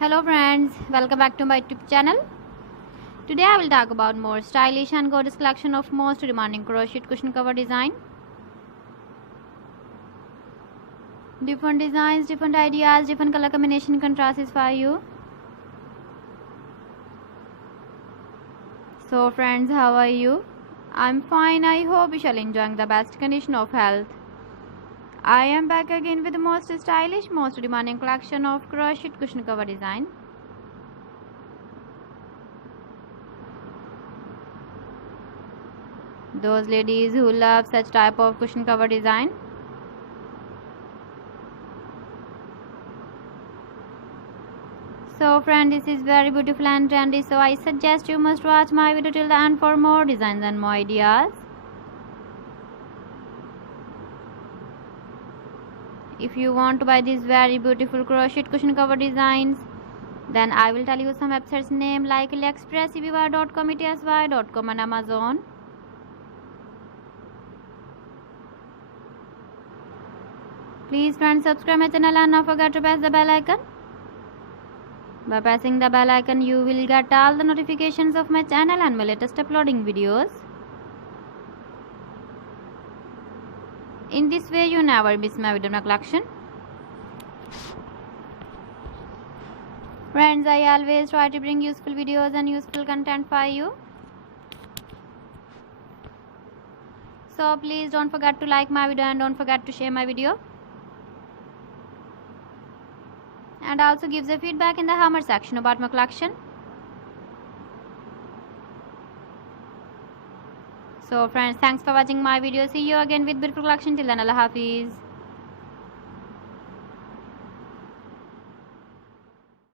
Hello friends, welcome back to my YouTube channel. Today I will talk about more stylish and gorgeous collection of most demanding crochet cushion cover design. Different designs, different ideas, different color combination contrasts for you. So friends, how are you? I'm fine. I hope you shall enjoying the best condition of health. I am back again with the most stylish, most demanding collection of crochet cushion cover design. Those ladies who love such type of cushion cover design. So friend, this is very beautiful and trendy, so I suggest you must watch my video till the end for more designs and more ideas. If you want to buy these very beautiful crochet cushion cover designs, then I will tell you some websites name like AliExpress, eBay.com, etsy.com and Amazon. Please friends, subscribe my channel and not forget to press the bell icon. By pressing the bell icon, you will get all the notifications of my channel and my latest uploading videos. In this way, you never miss my video collection. Friends, I always try to bring useful videos and useful content for you. So please don't forget to like my video and don't forget to share my video. And also give the feedback in the hammer section about my collection. So friends, thanks for watching my video. See you again with beautiful collection. Till then, Allah Hafiz.